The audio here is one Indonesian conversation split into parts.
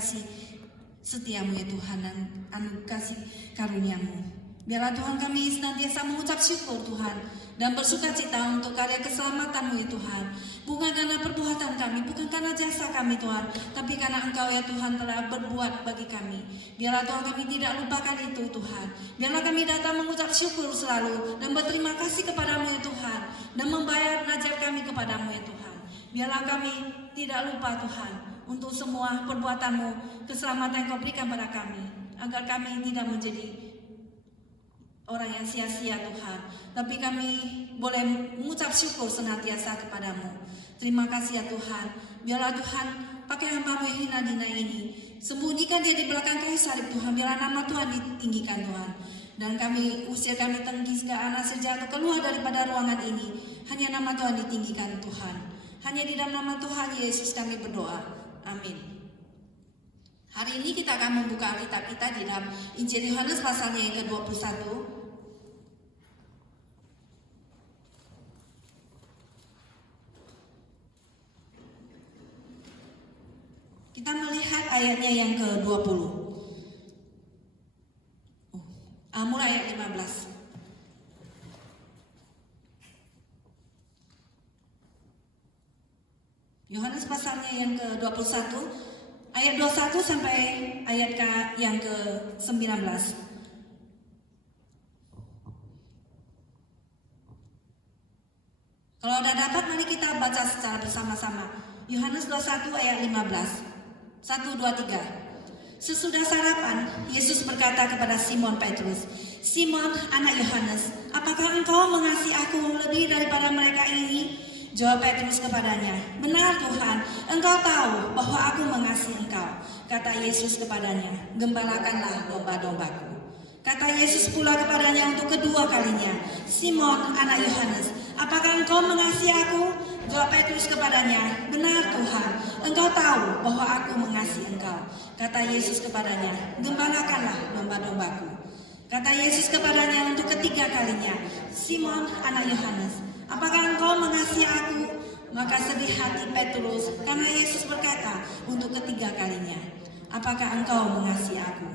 kasih setiamu ya Tuhan, dan kasih karuniamu. Biarlah Tuhan kami senantiasa mengucap syukur Tuhan, dan bersuka cita untuk karya keselamatanmu ya Tuhan. Bukan karena perbuatan kami, bukan karena jasa kami Tuhan, tapi karena Engkau ya Tuhan telah berbuat bagi kami. Biarlah Tuhan kami tidak lupakan itu Tuhan. Biarlah kami datang mengucap syukur selalu, dan berterima kasih kepadamu ya Tuhan, dan membayar najar kami kepadamu ya Tuhan. Biarlah kami tidak lupa Tuhan untuk semua perbuatanmu, keselamatan yang Kau berikan pada kami, agar kami tidak menjadi orang yang sia-sia Tuhan, tapi kami boleh mengucap syukur senantiasa kepadamu. Terima kasih ya Tuhan. Biarlah Tuhan pakai hamba-Mu yang hina dina ini, sembunyikan dia di belakang kayu salib Tuhan. Biarlah nama Tuhan ditinggikan Tuhan, dan kami usir, kami tangkis ke anak sejatuh keluar daripada ruangan ini. Hanya nama Tuhan ditinggikan Tuhan. Hanya di dalam nama Tuhan Yesus kami berdoa. Amin. Hari ini kita akan membuka Alkitab kita di dalam Injil Yohanes pasalnya yang ke-21. Kita melihat ayatnya yang ke-20. Mulai ayat 15. Yohanes pasalnya yang ke-21, ayat 21 sampai ayat yang ke-19. Kalau udah dapat, mari kita baca secara bersama-sama. Yohanes 21 ayat 15. 1, 2, 3. Sesudah sarapan, Yesus berkata kepada Simon Petrus, "Simon, anak Yohanes, apakah engkau mengasihi aku lebih daripada mereka ini?" Jawab Petrus kepadanya, "Benar Tuhan, engkau tahu bahwa aku mengasihi engkau." Kata Yesus kepadanya, "Gembalakanlah domba-dombaku." Kata Yesus pula kepadanya untuk kedua kalinya, "Simon, anak Yohanes, apakah engkau mengasihi aku?" Jawab Petrus kepadanya, "Benar Tuhan, engkau tahu bahwa aku mengasihi engkau." Kata Yesus kepadanya, "Gembalakanlah domba-dombaku." Kata Yesus kepadanya untuk ketiga kalinya, "Simon, anak Yohanes, apakah engkau mengasihi aku?" Maka sedih hati Petrus karena Yesus berkata untuk ketiga kalinya, "Apakah engkau mengasihi aku?"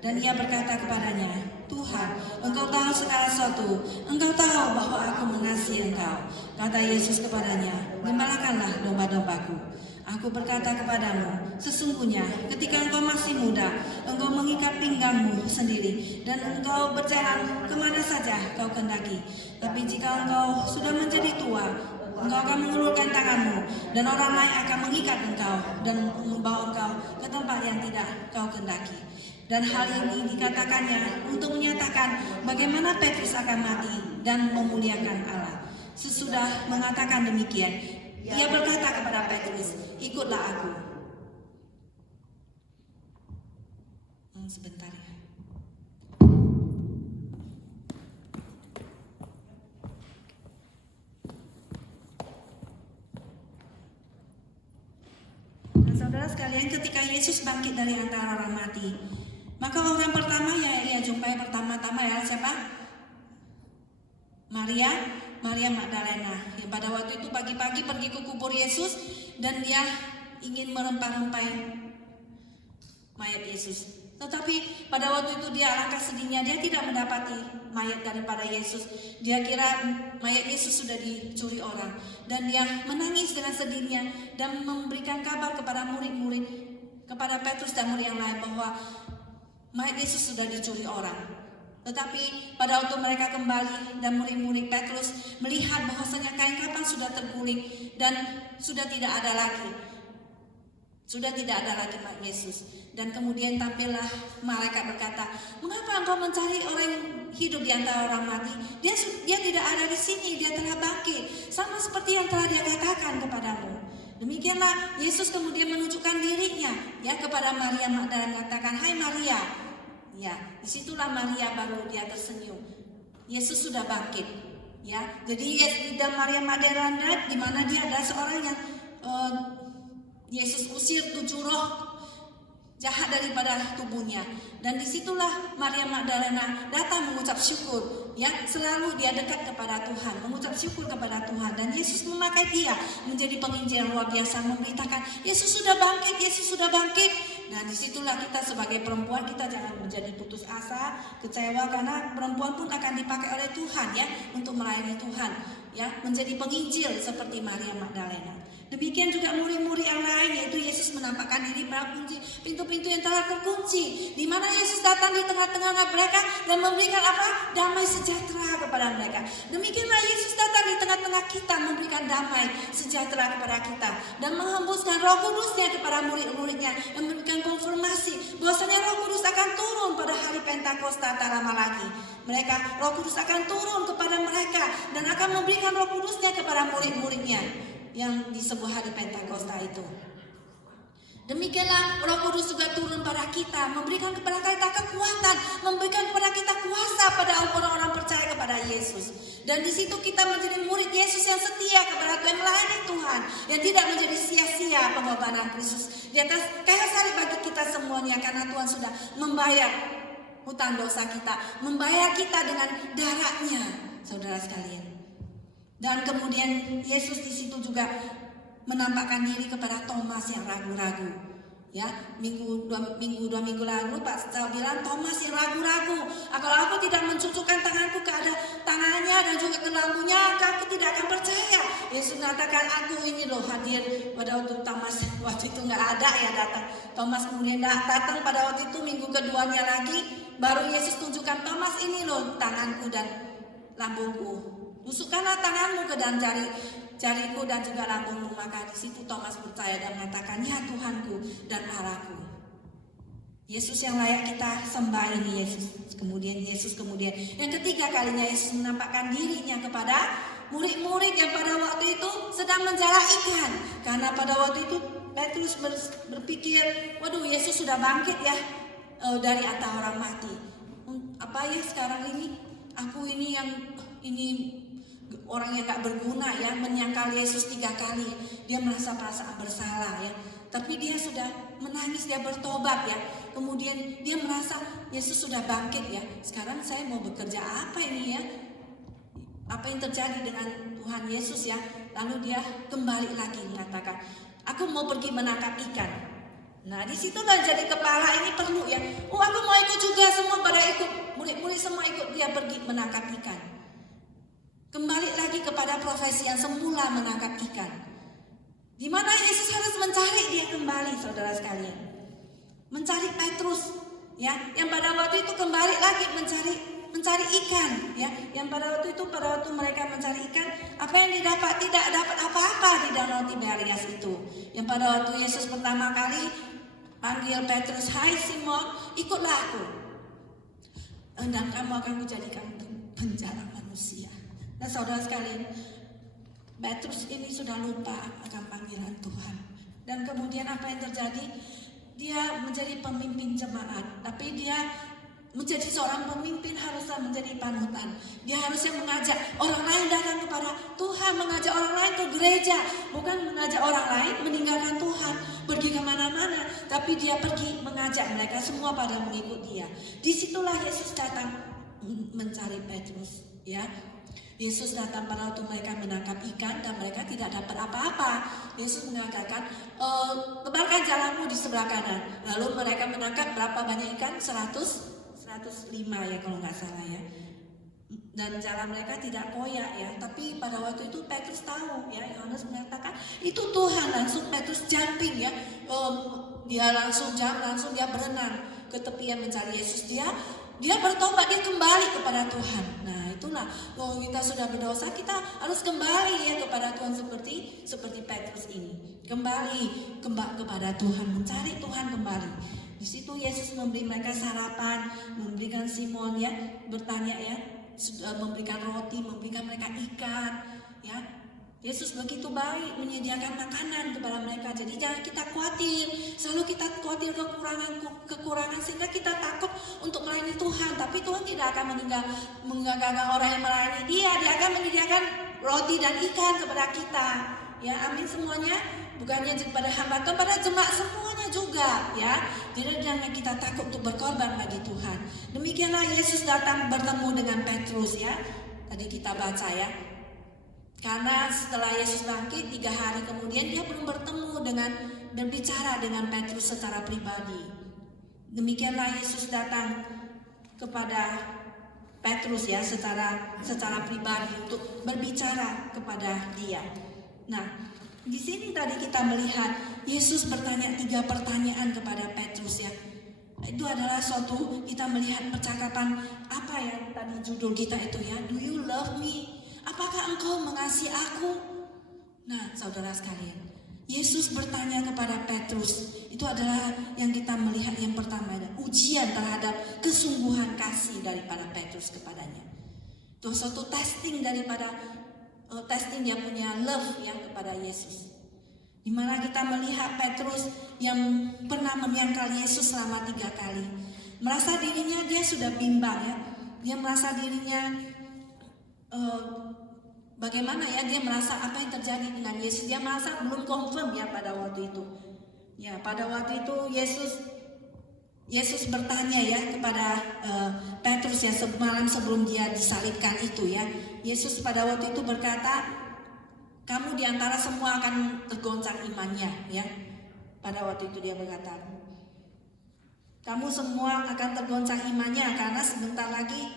Dan ia berkata kepadanya, "Tuhan, engkau tahu segala sesuatu, engkau tahu bahwa aku mengasihi engkau." Kata Yesus kepadanya, "Gembalakanlah domba-dombaku. Aku berkata kepadamu, sesungguhnya ketika engkau masih muda, engkau mengikat pinggangmu sendiri, dan engkau berjalan kemana saja kau kehendaki. Tapi jika engkau sudah menjadi tua, engkau akan mengulurkan tanganmu, dan orang lain akan mengikat engkau dan membawa engkau ke tempat yang tidak kau kehendaki." Dan hal ini dikatakannya untuk menyatakan bagaimana Petrus akan mati dan memuliakan Allah. Sesudah mengatakan demikian, ia berkata kepada Petrus, "Ikutlah aku." Sebentar ya. Nah, saudara sekalian, ketika Yesus bangkit dari antara orang mati, maka orang pertama yang ia jumpai pertama-tama adalah siapa? Maria Magdalena, yang pada waktu itu pagi-pagi pergi ke kubur Yesus dan dia ingin merempah-rempai mayat Yesus. Tetapi pada waktu itu dia alangkah sedihnya, dia tidak mendapati mayat daripada Yesus. Dia kira mayat Yesus sudah dicuri orang, dan dia menangis dengan sedihnya dan memberikan kabar kepada murid-murid, kepada Petrus dan murid yang lain bahwa mayat Yesus sudah dicuri orang. Tetapi pada waktu mereka kembali dan murid-murid Petrus melihat bahwasanya kain kapan sudah terguling dan sudah tidak ada lagi mayat Yesus. Dan kemudian tampillah malaikat berkata, "Mengapa engkau mencari orang yang hidup di antara orang mati? Dia tidak ada di sini, dia telah bangkit, sama seperti yang telah dia katakan kepadamu." Demikianlah Yesus kemudian menunjukkan dirinya ya kepada Maria Magdalena, katakan, "Hai Maria." Ya, disitulah Maria baru dia tersenyum. Yesus sudah bangkit. Ya, jadi dan Maria Magdalena di mana dia adalah seorang yang Yesus usir 7 roh jahat daripada tubuhnya. Dan disitulah Maria Magdalena datang mengucap syukur. Ya, selalu dia dekat kepada Tuhan, mengucap syukur kepada Tuhan. Dan Yesus memakai dia menjadi penginjil yang luar biasa, memberitakan Yesus sudah bangkit, Yesus sudah bangkit. Nah, disitulah kita sebagai perempuan, kita jangan menjadi putus asa, kecewa, karena perempuan pun akan dipakai oleh Tuhan ya untuk melayani Tuhan, ya, menjadi penginjil seperti Maria Magdalena. Demikian juga murid-murid yang lain, yaitu Yesus menampakkan diri pada pintu-pintu yang telah terkunci, di mana Yesus datang di tengah-tengah mereka dan memberikan apa? Damai sejahtera kepada mereka. Demikianlah Yesus datang di tengah-tengah kita, memberikan damai sejahtera kepada kita dan menghembuskan Roh Kudus-Nya kepada murid-muridnya, yang memberikan konfirmasi bahwasanya Roh Kudus akan turun pada hari Pentakosta tak lama lagi. Roh Kudus akan turun kepada mereka dan akan memberikan Roh Kudus-Nya kepada murid-muridnya yang disebut hari Pentakosta itu. Demikianlah Roh Kudus juga turun pada kita, memberikan kepada kita kekuatan, memberikan kepada kita kuasa pada orang-orang percaya kepada Yesus. Dan di situ kita menjadi murid Yesus yang setia kepada Tuhan, melayani Tuhan, yang tidak menjadi sia-sia pengorbanan Kristus di atas kayu salib bagi kita semuanya, karena Tuhan sudah membayar hutang dosa kita, membayar kita dengan darahnya, saudara sekalian. Dan kemudian Yesus di situ juga menampakkan diri kepada Thomas yang ragu-ragu. Ya, dua minggu lalu Pak Stel bilang, Thomas yang ragu-ragu, kalau aku tidak mencucukkan tanganku ke tangannya dan juga ke lambungnya, aku tidak akan percaya. Yesus mengatakan, aku ini loh hadir pada waktu Thomas waktu itu nggak ada ya datang. Thomas kemudian datang pada waktu itu minggu keduanya lagi, baru Yesus tunjukkan, Thomas ini loh tanganku dan lambungku. Tusukkanlah tanganmu ke dalam jariku dan juga lambungmu. Maka di situ Thomas percaya dan mengatakan, ya Tuhanku dan Allahku. Yesus yang layak kita sembah ini Yesus. Kemudian yang ketiga kalinya Yesus menampakkan dirinya kepada murid-murid yang pada waktu itu sedang menjala ikan. Karena pada waktu itu Petrus berpikir, waduh, Yesus sudah bangkit ya dari antara orang mati. Apa ya sekarang ini? Aku ini orang yang gak berguna ya, menyangkal Yesus 3 kali. Dia merasa perasaan bersalah ya. Tapi dia sudah menangis, dia bertobat ya. Kemudian dia merasa Yesus sudah bangkit ya. Sekarang saya mau bekerja apa ini ya? Apa yang terjadi dengan Tuhan Yesus ya? Lalu dia kembali lagi mengatakan, aku mau pergi menangkap ikan. Nah, disitulah jadi kepala ini perlu ya. Oh, aku mau ikut juga, semua pada ikut. Murid-murid semua ikut dia pergi menangkap ikan. Kembali lagi kepada profesi yang semula menangkap ikan. Di mana Yesus harus mencari dia kembali, saudara sekalian. Mencari Petrus, ya, yang pada waktu itu kembali lagi mencari ikan, ya. Yang pada waktu mereka mencari ikan, apa yang didapat? Tidak dapat apa-apa di danau Tiberias itu. Yang pada waktu Yesus pertama kali panggil Petrus, hai Simon, ikutlah aku. Dan kamu akan kujadikan penjara manusia. Nah, saudara sekalian, Petrus ini sudah lupa akan panggilan Tuhan. Dan kemudian apa yang terjadi? Dia menjadi pemimpin jemaat, tapi dia menjadi seorang pemimpin harusnya menjadi panutan. Dia harusnya mengajak orang lain datang kepada Tuhan, mengajak orang lain ke gereja, bukan mengajak orang lain meninggalkan Tuhan, pergi kemana-mana. Tapi dia pergi mengajak mereka semua pada mengikut dia. Disitulah Yesus datang mencari Petrus, ya. Yesus datang pada waktu mereka menangkap ikan dan mereka tidak dapat apa-apa. Yesus mengatakan, tebarkan jalanmu di sebelah kanan. Lalu mereka menangkap berapa banyak ikan? 105 ya kalau nggak salah ya. Dan jalan mereka tidak koyak ya. Tapi pada waktu itu Petrus tahu ya. Yohanes mengatakan itu Tuhan. Langsung Petrus jumping ya. Dia langsung dia berenang ke tepian mencari Yesus. Dia bertobat, dia kembali kepada Tuhan. Nah, itulah kalau kita sudah berdosa, kita harus kembali ya kepada Tuhan seperti Petrus ini. Kembali kepada Tuhan, mencari Tuhan kembali. Di situ Yesus memberi mereka sarapan, memberikan Simon ya bertanya ya, memberikan roti, memberikan mereka ikan ya. Yesus begitu baik menyediakan makanan kepada mereka. Jadi jangan kita khawatir. Selalu kita khawatir kekurangan sehingga kita takut untuk melayani Tuhan. Tapi Tuhan tidak akan meninggalkan orang yang melayani Dia. Dia akan menyediakan roti dan ikan kepada kita. Ya, amin semuanya. Bukannya kepada hamba Tuhan, pada jemaat semuanya juga. Ya, jadi jangan kita takut untuk berkorban bagi Tuhan. Demikianlah Yesus datang bertemu dengan Petrus ya. Tadi kita baca ya. Karena setelah Yesus bangkit 3 hari kemudian dia belum bertemu dengan berbicara dengan Petrus secara pribadi. Demikianlah Yesus datang kepada Petrus ya secara pribadi untuk berbicara kepada dia. Nah, di sini tadi kita melihat Yesus bertanya 3 pertanyaan kepada Petrus ya. Itu adalah suatu, kita melihat percakapan apa ya tadi judul kita itu ya, do you love me? Apakah engkau mengasihi aku? Nah, saudara sekalian, Yesus bertanya kepada Petrus, itu adalah yang kita melihat yang pertama, ada ujian terhadap kesungguhan kasih daripada Petrus kepadanya. Itu suatu testing daripada testing dia punya love ya kepada Yesus. Di mana kita melihat Petrus yang pernah menyangkal Yesus selama 3 kali. Merasa dirinya dia sudah bimbang ya. Dia merasa dirinya bagaimana ya, dia merasa apa yang terjadi dengan Yesus. Dia merasa belum confirm ya pada waktu itu. Ya, pada waktu itu Yesus bertanya ya kepada Petrus ya semalam sebelum dia disalibkan itu ya. Yesus pada waktu itu berkata, kamu diantara semua akan tergoncang imannya ya. Pada waktu itu dia berkata, kamu semua akan tergoncang imannya karena sebentar lagi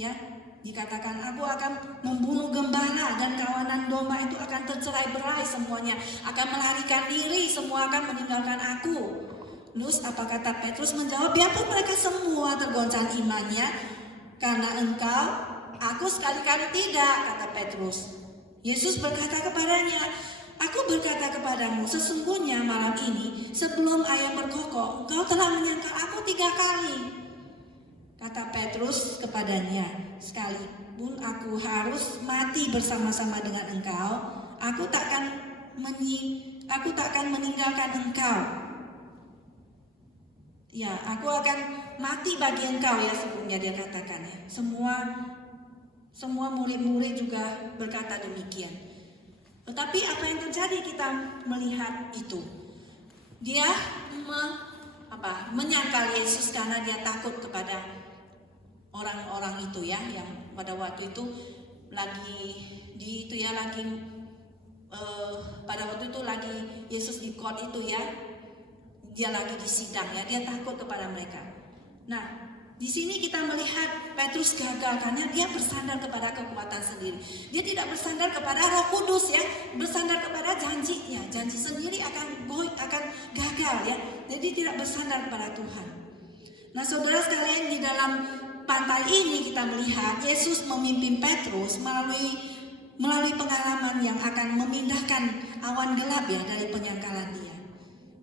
ya dikatakan aku akan membunuh gembala dan kawanan domba itu akan tercerai-berai semuanya, akan melarikan diri, semua akan meninggalkan aku. Terus apa kata Petrus menjawab, biarpun mereka semua tergoncang imannya karena engkau, aku sekali-kali tidak, kata Petrus. Yesus berkata kepadanya, aku berkata kepadamu, sesungguhnya malam ini sebelum ayam berkokok engkau telah menyangkal aku 3 kali. Kata Petrus kepadanya, sekalipun aku harus mati bersama-sama dengan engkau, aku takkan meninggalkan engkau. Ya, aku akan mati bagi engkau ya, sebelumnya dia katakan ya. Semua murid-murid juga berkata demikian. Tetapi apa yang terjadi kita melihat itu. Dia menyangkal Yesus karena dia takut kepada orang-orang itu ya, yang pada waktu itu pada waktu itu lagi Yesus di court itu ya, dia lagi disidang ya, dia takut kepada mereka. Nah, di sini kita melihat Petrus gagal karena dia bersandar kepada kekuatan sendiri. Dia tidak bersandar kepada Roh Kudus ya, bersandar kepada janjinya. Janji sendiri akan gagal ya. Jadi tidak bersandar kepada Tuhan. Nah, saudara sekalian, di dalam pantai ini kita melihat Yesus memimpin Petrus melalui pengalaman yang akan memindahkan awan gelap ya dari penyangkalan dia.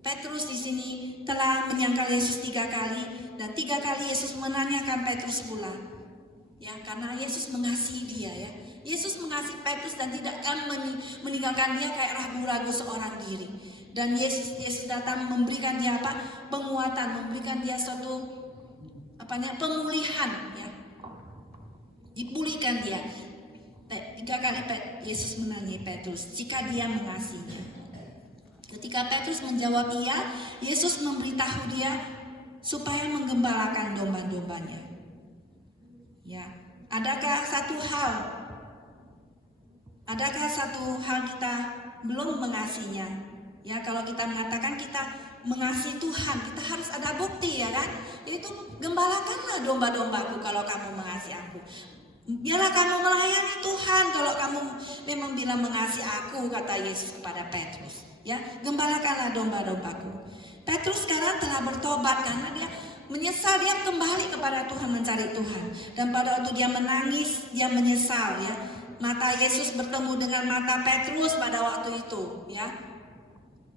Petrus di sini telah menyangkal Yesus 3 kali dan 3 kali Yesus menanyakan Petrus pula. Ya, karena Yesus mengasihi dia ya. Yesus mengasihi Petrus dan tidak akan meninggalkan dia kayak ragu-ragu seorang diri. Dan Yesus datang memberikan dia penguatan, memberikan dia suatu pemulihan ya. Dipulihkan dia. 3 kali Yesus menanyai Petrus jika dia mengasihinya. Ketika Petrus menjawab iya, Yesus memberitahu dia supaya menggembalakan domba-dombanya. Ya, adakah satu hal kita belum mengasihinya? Ya, kalau kita mengatakan kita mengasihi Tuhan, kita harus ada bukti ya kan? Yaitu gembalakanlah domba-dombaku kalau kamu mengasihi aku. Biarlah kamu melayani Tuhan kalau kamu memang bilang mengasihi aku, kata Yesus kepada Petrus. Ya, gembalakanlah domba-dombaku. Petrus sekarang telah bertobat karena dia menyesal, dia kembali kepada Tuhan, mencari Tuhan. Dan pada waktu dia menangis, dia menyesal ya. Mata Yesus bertemu dengan mata Petrus pada waktu itu ya.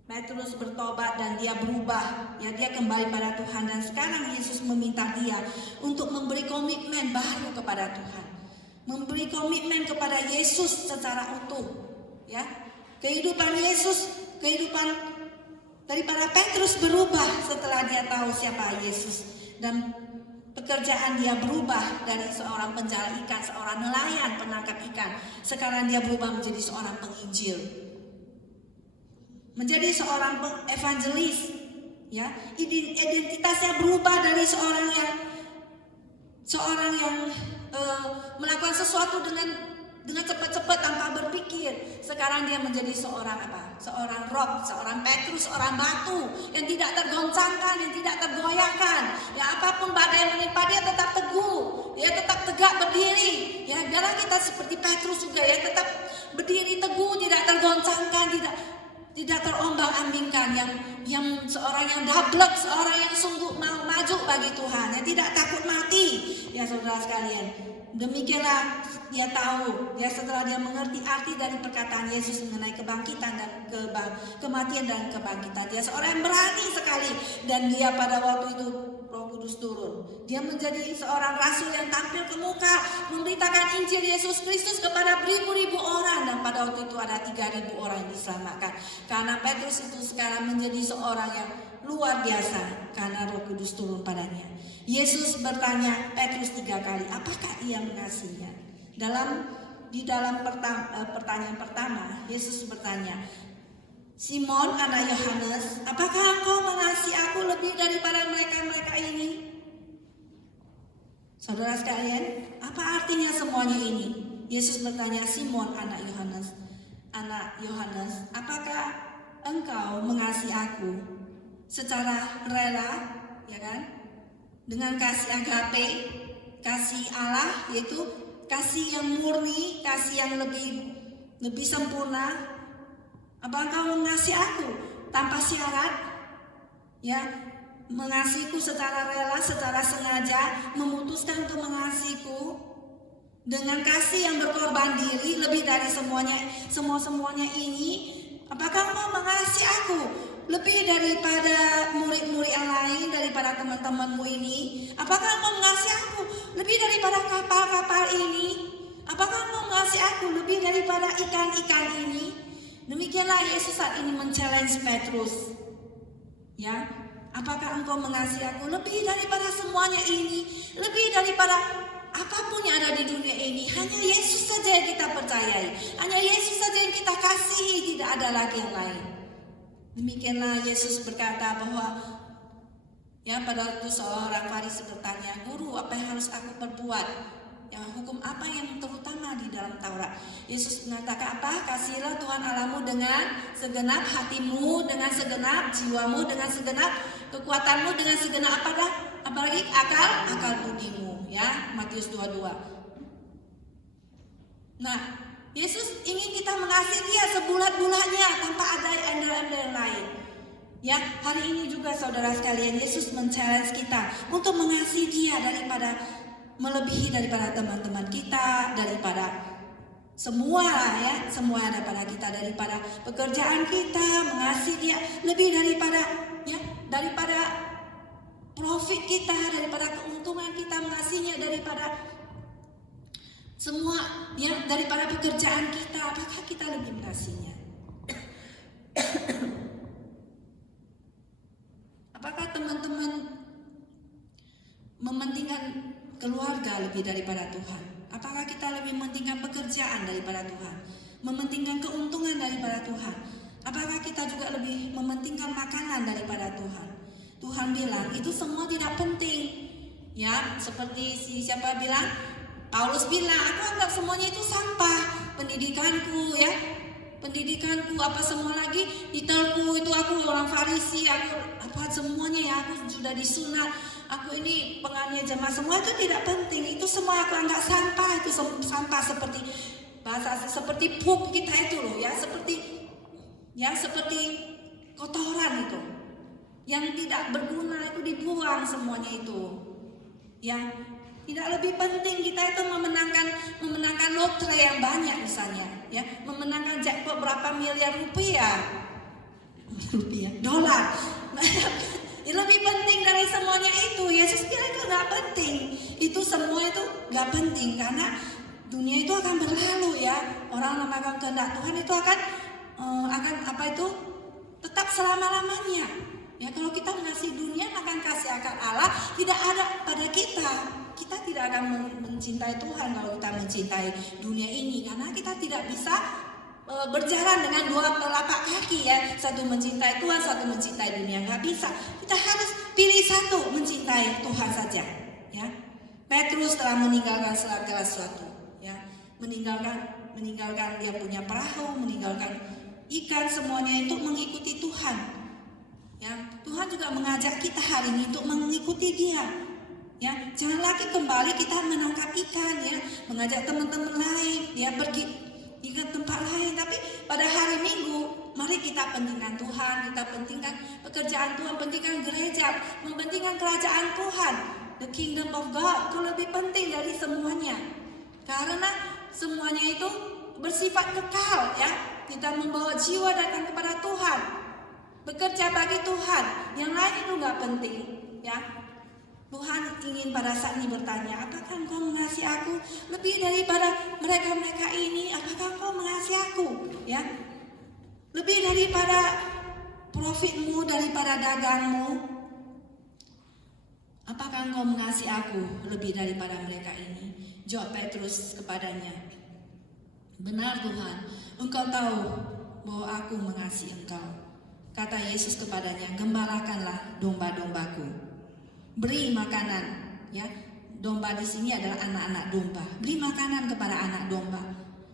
Petrus bertobat dan dia berubah ya, dia kembali pada Tuhan. Dan sekarang Yesus meminta dia untuk memberi komitmen baru kepada Tuhan, memberi komitmen kepada Yesus secara utuh ya. Kehidupan daripada Petrus berubah setelah dia tahu siapa Yesus, dan pekerjaan dia berubah dari seorang penjala ikan, seorang nelayan penangkap ikan. Sekarang dia berubah menjadi seorang penginjil, menjadi seorang evangelis ya. Identitasnya berubah dari seorang yang melakukan sesuatu dengan cepat-cepat tanpa berpikir. Sekarang dia menjadi seorang apa? Seorang rock, seorang Petrus, seorang batu yang tidak tergoncangkan, yang tidak tergoyahkan. Ya, apapun badai menimpa dia tetap teguh, dia tetap tegak berdiri. Ya, biarlah kita seperti Petrus juga ya, tetap berdiri teguh, tidak tergoncangkan, tidak terombang-ambingkan, yang seorang yang dablek, seorang yang sungguh mau maju bagi Tuhan, yang tidak takut mati. Ya saudara sekalian, demikianlah dia tahu, ya setelah dia mengerti arti dari perkataan Yesus mengenai kebangkitan dan kematian dan kebangkitan, dia seorang yang berani sekali, dan dia pada waktu itu Roh Kudus turun. Dia menjadi seorang rasul yang tampil ke muka, memberitakan Injil Yesus Kristus kepada beribu-ribu orang, dan pada waktu itu ada 3.000 orang yang diselamatkan. Karena Petrus itu sekarang menjadi seorang yang luar biasa karena Roh Kudus turun padanya. Yesus bertanya Petrus 3 kali, apakah ia mengasihinya? Di dalam pertanyaan pertama, Yesus bertanya, Simon anak Yohanes, apakah engkau mengasihi aku lebih daripada mereka ini? Saudara sekalian, apa artinya semuanya ini? Yesus bertanya, Simon anak Yohanes, apakah engkau mengasihi aku secara rela, ya kan? Dengan kasih agape, kasih Allah, yaitu kasih yang murni, kasih yang lebih sempurna. Apa engkau mengasihi aku tanpa syarat? Ya, mengasihiku secara rela, secara sengaja, memutuskan untuk mengasihiku dengan kasih yang berkorban diri lebih dari semuanya ini. Apakah engkau mengasihi aku lebih daripada murid-murid yang lain, daripada teman-temanmu ini? Apakah engkau mengasihi aku lebih daripada kapal-kapal ini? Apakah engkau mengasihi aku lebih daripada ikan-ikan ini? Demikianlah Yesus saat ini men-challenge Petrus. Ya, apakah engkau mengasihi aku lebih daripada semuanya ini? Lebih daripada apapun yang ada di dunia ini? Hanya Yesus saja yang kita percayai. Hanya Yesus saja yang kita kasihi, tidak ada lagi yang lain. Demikianlah Yesus berkata bahwa ya pada waktu seorang Farisi bertanya, Guru, apa yang harus aku perbuat? Yang hukum apa yang terutama di dalam Taurat? Yesus mengatakan apa? Kasihilah Tuhan Allahmu dengan segenap hatimu, dengan segenap jiwamu, dengan segenap kekuatanmu, dengan segenap apalagi akal budimu, ya, Matius 22. Nah, Yesus ingin kita mengasihi dia sebulat-bulatnya tanpa ada embel-embel yang lain. Ya, hari ini juga saudara sekalian, Yesus men-challenge kita untuk mengasihi dia melebihi daripada teman-teman kita, daripada semua ada pada kita, daripada pekerjaan kita, mengasihi dia lebih daripada profit kita, daripada keuntungan kita, mengasihinya daripada semua, ya, daripada pekerjaan kita. Apakah kita lebih mengasihinya? Apakah teman-teman mementingkan keluarga lebih daripada Tuhan? Apakah kita lebih mementingkan pekerjaan daripada Tuhan? Mementingkan keuntungan daripada Tuhan? Apakah kita juga lebih mementingkan makanan daripada Tuhan? Tuhan bilang itu semua tidak penting. Ya, seperti siapa bilang? Paulus bilang, aku anggap semuanya itu sampah. Pendidikanku, ya, apa semua lagi, titelku itu, aku orang Farisi, aku apa semuanya, ya, aku sudah disunat, aku ini penganiaya jemaat, semua itu tidak penting. Itu semua aku anggap sampah. Itu sampah seperti bahasa seperti pup kita itu loh, ya, seperti kotoran itu yang tidak berguna, itu dibuang semuanya itu. Ya, tidak lebih penting kita itu memenangkan lotre yang banyak misalnya, ya, memenangkan jackpot berapa miliar dolar. Lebih penting dari semuanya itu. Yesus bilang itu nggak penting. Itu semua itu nggak penting karena dunia itu akan berlalu, ya. Orang melakukan kehendak Tuhan itu akan tetap selama-lamanya. Ya, kalau kita mengasihi dunia, akan kasih akan Allah tidak ada pada kita. Kita tidak akan mencintai Tuhan kalau kita mencintai dunia ini, karena kita tidak bisa berjalan dengan dua telapak kaki, ya. Satu mencintai Tuhan, satu mencintai dunia, nggak bisa. Kita harus pilih satu, mencintai Tuhan saja, ya. Petrus telah meninggalkan segala sesuatu, ya, meninggalkan meninggalkan dia punya perahu, meninggalkan ikan, semuanya itu mengikuti Tuhan. Ya, Tuhan juga mengajak kita hari ini untuk mengikuti Dia. Ya, jangan lagi kembali kita menangkap ikan, ya, mengajak teman-teman lain, ya, pergi ke tempat lain. Tapi pada hari Minggu, mari kita pentingkan Tuhan, kita pentingkan pekerjaan Tuhan, pentingkan gereja, mementingkan kerajaan Tuhan. The kingdom of God itu lebih penting dari semuanya. Karena semuanya itu bersifat kekal, ya. Kita membawa jiwa datang kepada Tuhan, bekerja bagi Tuhan. Yang lain itu nggak penting, ya. Tuhan ingin pada saat ini bertanya, apakah engkau mengasihi aku lebih daripada mereka-mereka ini? Apakah engkau mengasihi aku? Ya, lebih daripada profitmu, daripada dagangmu? Apakah engkau mengasihi aku lebih daripada mereka ini? Jawab Petrus kepadanya, benar Tuhan, engkau tahu bahwa aku mengasihi engkau. Kata Yesus kepadanya, gembalakanlah domba-dombaku. Beri makanan, ya. Domba di sini adalah anak-anak domba. Beri makanan kepada anak domba,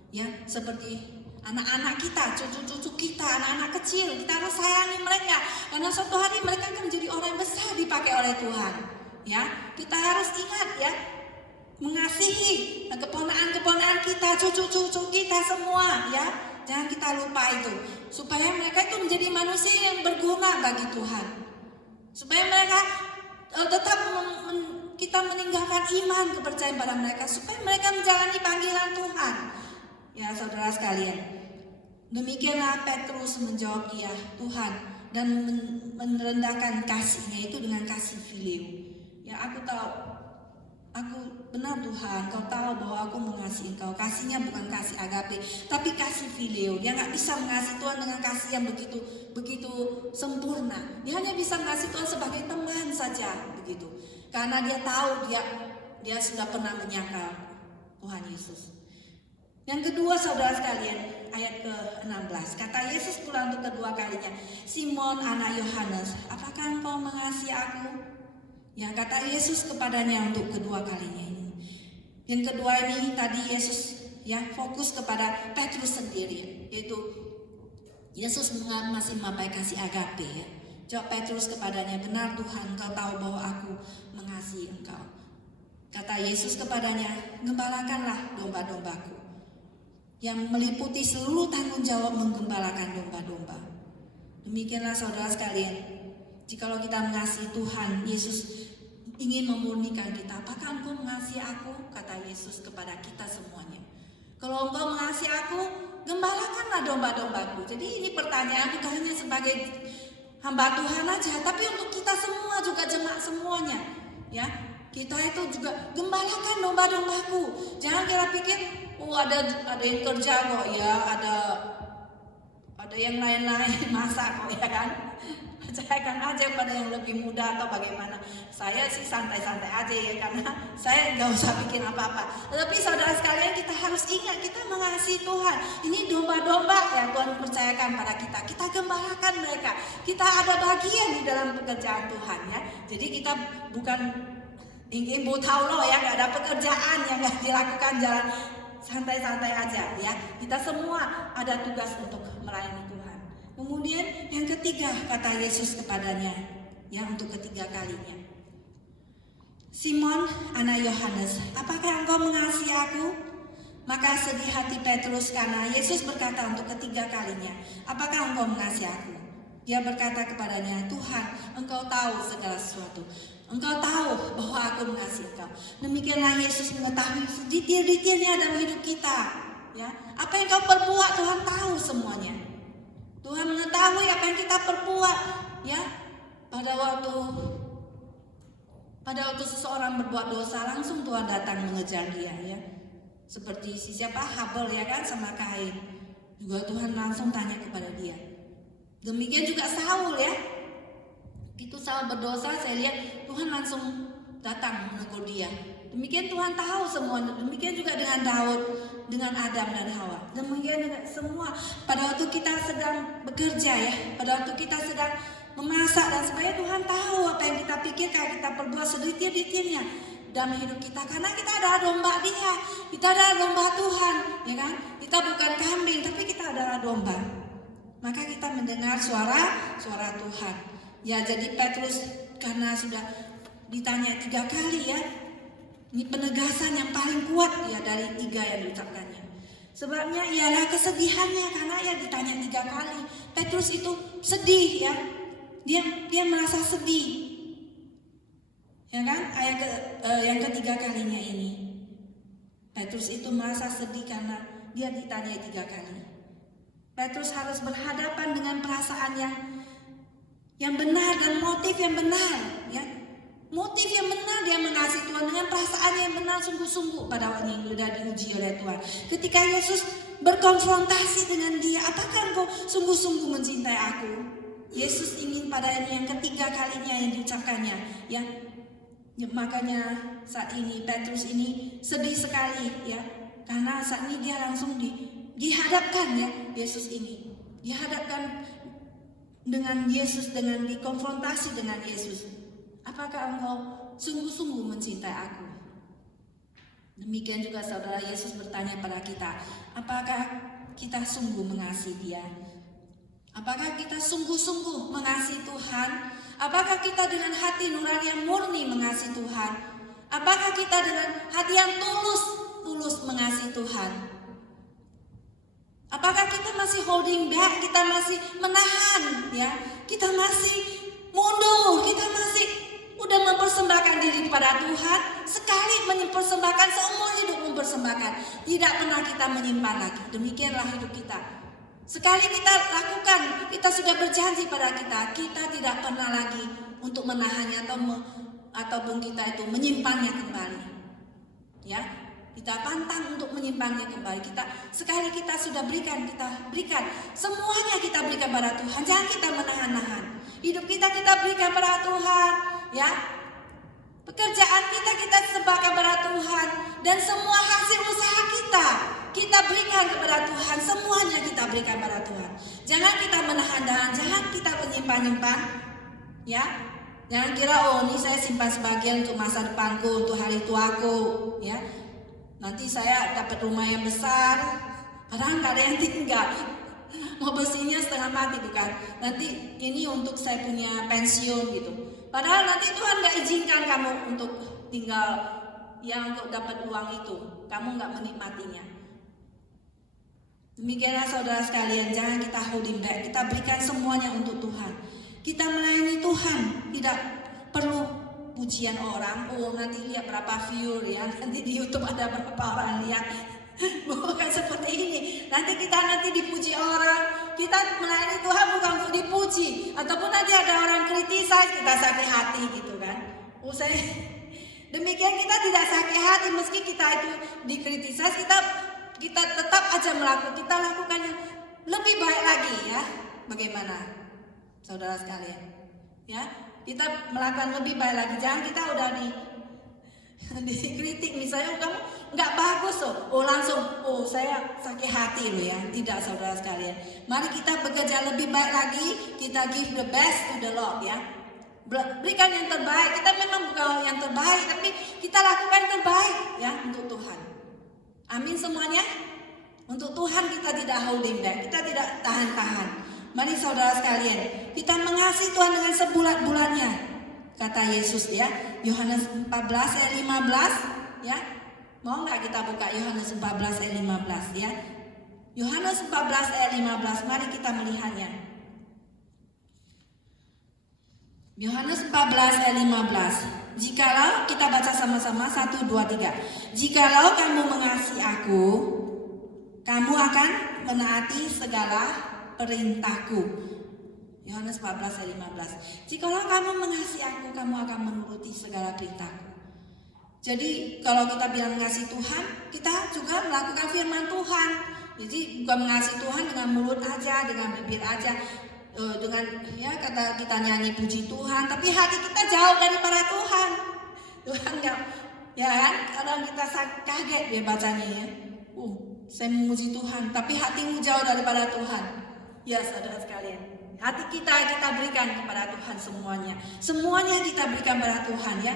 ya. Seperti anak-anak kita, cucu-cucu kita, anak-anak kecil, kita harus sayangi mereka. Karena suatu hari mereka akan menjadi orang besar dipakai oleh Tuhan, ya. Kita harus ingat, ya, mengasihi keponakan-keponakan kita, cucu-cucu kita semua, ya. Jangan kita lupa itu, supaya mereka itu menjadi manusia yang berguna bagi Tuhan. Supaya mereka tetap kita meninggalkan iman kepercayaan pada mereka, supaya mereka menjalani panggilan Tuhan. Ya, saudara sekalian, demikianlah Petrus menjawab dia, Tuhan, dan merendahkan kasihnya itu dengan kasih fileo. Ya, aku tahu, aku benar Tuhan, kau tahu bahwa aku mengasihi engkau. Kasihnya bukan kasih agape, tapi kasih fileo. Dia nggak bisa mengasihi Tuhan dengan kasih yang begitu sempurna. Dia hanya bisa mengasihi Tuhan sebagai teman saja, begitu. Karena dia tahu dia sudah pernah menyangkal Tuhan Yesus. Yang kedua, saudara sekalian, ayat ke-16. Kata Yesus pula untuk kedua kalinya, Simon anak Yohanes, apakah engkau mengasihi aku? Ya, kata Yesus kepadanya untuk kedua kalinya ini. Yang kedua ini tadi Yesus, ya, fokus kepada Petrus sendiri, yaitu Yesus masih memakai kasih agape, ya. Jawab Petrus kepadanya, benar Tuhan, engkau tahu bahwa aku mengasihi engkau. Kata Yesus kepadanya, gembalakanlah domba-dombaku, yang meliputi seluruh tanggung jawab menggembalakan domba-domba. Demikianlah saudara sekalian, jikalau kita mengasihi Tuhan, Yesus ingin memurnikan kita. Apakah engkau mengasihi aku? Kata Yesus kepada kita semuanya. Kalau engkau mengasihi aku, gembalakanlah domba-dombaku. Jadi ini pertanyaan bukan hanya sebagai hamba Tuhan aja, tapi untuk kita semua juga, jemaat semuanya, ya. Kita itu juga gembalakan domba-dombaku. Jangan kira pikir, ada yang kerja kok, ya, ada yang lain-lain masa kok, ya kan. Percayakan aja pada yang lebih muda atau bagaimana. Saya sih santai-santai aja, ya, karena saya nggak usah bikin apa-apa. Tapi saudara sekalian, kita harus ingat, kita mengasihi Tuhan. Ini domba-domba yang Tuhan percayakan pada kita. Kita gembalakan mereka. Kita ada bagian di dalam pekerjaan Tuhan, ya. Jadi kita bukan ibu tahu loh, ya, nggak ada pekerjaan yang nggak dilakukan, jalan santai-santai aja, ya. Kita semua ada tugas untuk melayani Tuhan. Kemudian yang ketiga, kata Yesus kepadanya, ya, untuk ketiga kalinya, Simon anak Yohanes, apakah engkau mengasihi aku? Maka sedih hati Petrus karena Yesus berkata untuk ketiga kalinya, apakah engkau mengasihi aku? Dia berkata kepadanya, Tuhan, engkau tahu segala sesuatu. Engkau tahu bahwa aku mengasihi engkau. Demikianlah Yesus mengetahui detail-detailnya dalam hidup kita, ya. Apa yang kau perbuat, Tuhan tahu semuanya. Tuhan mengetahui apa yang kita perbuat, ya. Pada waktu seseorang berbuat dosa, langsung Tuhan datang mengejar dia, ya. Seperti siapa Habel, ya kan, sama Kain. Juga Tuhan langsung tanya kepada dia. Demikian juga Saul, ya. Itu Saul berdosa, saya lihat Tuhan langsung datang menegur dia. Demikian Tuhan tahu semuanya. Demikian juga dengan Daud, dengan Adam dan Hawa. Demikian dengan semua. Pada waktu kita sedang bekerja, ya, pada waktu kita sedang memasak dan sebagainya, Tuhan tahu apa yang kita pikirkan, kita perbuat sedetail-detailnya dalam hidup kita. Karena kita ada domba Dia, kita ada domba Tuhan, ya kan? Kita Kita bukan kambing, tapi kita adalah domba. Maka kita mendengar suara Tuhan. Ya, jadi Petrus karena sudah ditanya 3 kali ya. Ini penegasan yang paling kuat ya dari 3 yang diucapkannya. Sebabnya ialah kesedihannya karena ya ditanya 3 kali. Petrus itu sedih ya. Dia merasa sedih. Ya kan? Yang ketiga kalinya ini. Petrus itu merasa sedih karena dia ditanya 3 kali. Petrus harus berhadapan dengan perasaan yang benar dan motif yang benar, ya. Motif yang benar dia mengasihi Tuhan dengan perasaan yang benar sungguh-sungguh pada waktu yang sudah diuji oleh Tuhan. Ketika Yesus berkonfrontasi dengan dia, apakah engkau sungguh-sungguh mencintai aku? Yesus ingin pada yang ketiga kalinya yang diucapkannya, ya. Makanya saat ini Petrus ini sedih sekali, ya. Karena saat ini dia langsung dihadapkan ya Yesus ini. Dihadapkan dengan Yesus, dengan dikonfrontasi dengan Yesus. Apakah engkau sungguh-sungguh mencintai aku? Demikian juga saudara, Yesus bertanya pada kita, apakah kita sungguh mengasihi dia? Apakah kita sungguh-sungguh mengasihi Tuhan? Apakah kita dengan hati nurani yang murni mengasihi Tuhan? Apakah kita dengan hati yang tulus mengasihi Tuhan? Apakah kita masih holding back, kita masih menahan ya? Kita masih mundur, kita masih udah mempersembahkan diri kepada Tuhan, sekali mempersembahkan, seumur hidup mempersembahkan, tidak pernah kita menyimpan lagi. Demikianlah hidup kita. Sekali kita lakukan, kita sudah berjanji pada kita tidak pernah lagi untuk menahannya ataupun kita itu menyimpannya kembali. Ya, kita pantang untuk menyimpannya kembali. Sekali kita sudah berikan, kita berikan. Semuanya kita berikan pada Tuhan. Jangan kita menahan-nahan. Hidup kita berikan pada Tuhan. Ya, pekerjaan kita sembahkan pada Tuhan. Dan semua hasil usaha kita berikan kepada Tuhan. Semuanya kita berikan pada Tuhan. Jangan kita menahan-nahan. Jangan kita menyimpan-nyimpan. Ya, jangan kira ini saya simpan sebagian untuk masa depanku, untuk hari tuaku. Ya, nanti saya dapat rumah yang besar, padahal nggak ada yang tinggal. Mau bersihnya setengah mati bukan? Nanti ini untuk saya punya pensiun gitu. Padahal nanti Tuhan nggak izinkan kamu untuk tinggal yang untuk dapat uang itu. Kamu nggak menikmatinya. Demikianlah saudara sekalian, jangan kita holding back. Kita berikan semuanya untuk Tuhan. Kita melayani Tuhan, tidak perlu pujian orang. Oh, nanti lihat berapa view ya, nanti di YouTube ada berapa orang lihat. Bukan seperti ini. Nanti dipuji orang. Kita melayani Tuhan bukan untuk dipuji, ataupun nanti ada orang kritisasi kita sakit hati gitu kan. Demikian kita tidak sakit hati meski kita itu dikritisasi, kita tetap aja kita lakukannya lebih baik lagi ya. Bagaimana saudara sekalian? Ya, kita melakukan lebih baik lagi. Jangan kita udah dikritik misalnya, kamu nggak bagus langsung saya sakit hati loh ya. Tidak saudara sekalian. Mari kita bekerja lebih baik lagi. Kita give the best to the Lord ya. Berikan yang terbaik. Kita memang bukan yang terbaik, tapi kita lakukan yang terbaik ya untuk Tuhan. Amin semuanya. Untuk Tuhan kita tidak holding back, kita tidak tahan-tahan. Mari saudara sekalian, kita mengasihi Tuhan dengan sebulat-bulatnya. Kata Yesus ya, Yohanes 14 ayat 15 ya. Mau nggak kita buka Yohanes 14 ayat 15 ya? Yohanes 14 ayat 15, mari kita melihatnya. Yohanes 14 ayat 15. Jikalau kita baca sama-sama 1, 2, 3. Jikalau kamu mengasihi aku, kamu akan menaati segala perintahku. Yohanes 14 ayat 15. Jikalau kamu mengasihi aku, kamu akan menuruti segala perintahku. Jadi kalau kita bilang mengasihi Tuhan, kita juga melakukan firman Tuhan. Jadi bukan mengasihi Tuhan dengan mulut aja, dengan bibir aja, dengan ya kata kita nyanyi puji Tuhan, tapi hati kita jauh daripada Tuhan. Tuhan enggak, ya kan? Kadang kita kaget dia bacanya ya. Saya memuji Tuhan, tapi hatimu jauh daripada Tuhan. Ya saudara sekalian, hati kita berikan kepada Tuhan semuanya. Semuanya kita berikan kepada Tuhan ya.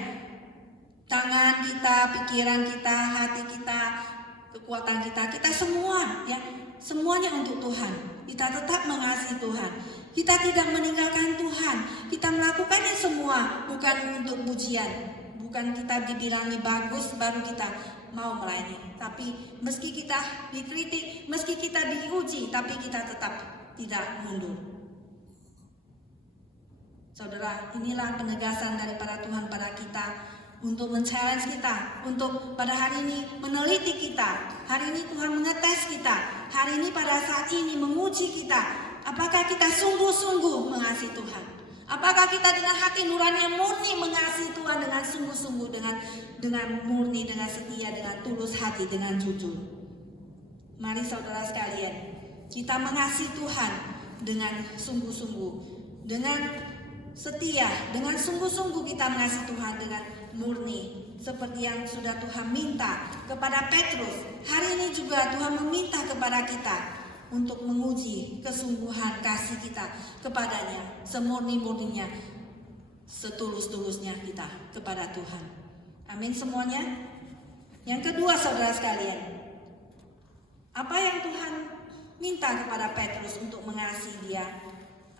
Tangan kita, pikiran kita, hati kita, kekuatan kita semua ya, semuanya untuk Tuhan. Kita tetap mengasihi Tuhan. Kita tidak meninggalkan Tuhan. Kita melakukannya semua bukan untuk pujian, bukan kita dibilangi bagus baru kita mau melayani. Tapi meski kita dikritik, meski kita diuji, tapi kita tetap tidak mundur. Saudara, inilah penegasan daripada Tuhan pada kita untuk men-challenge kita, untuk pada hari ini meneliti kita. Hari ini Tuhan mengetes kita. Hari ini pada saat ini menguji kita. Apakah kita sungguh-sungguh mengasihi Tuhan? Apakah kita dengan hati nurani yang murni mengasihi Tuhan dengan sungguh-sungguh, dengan murni, dengan setia, dengan tulus hati, dengan jujur? Mari saudara sekalian, kita mengasihi Tuhan dengan sungguh-sungguh, dengan setia, dengan sungguh-sungguh kita mengasihi Tuhan dengan murni, seperti yang sudah Tuhan minta kepada Petrus. Hari ini juga Tuhan meminta kepada kita untuk menguji kesungguhan kasih kita kepadanya, semurni-murninya, setulus-tulusnya kita kepada Tuhan. Amin semuanya. Yang kedua saudara sekalian, apa yang Tuhan minta kepada Petrus untuk mengasihi dia?